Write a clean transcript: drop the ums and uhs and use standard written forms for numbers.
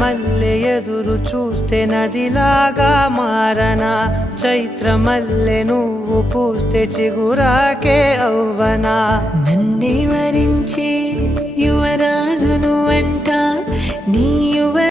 మల్లె ఎదురు చూస్తే నదిలాగా మారనా, చైత్రమల్లె నువ్వు పూస్తే చిగురాకే అవ్వనా. నన్నే వరించే యువరాజును అంట, నీ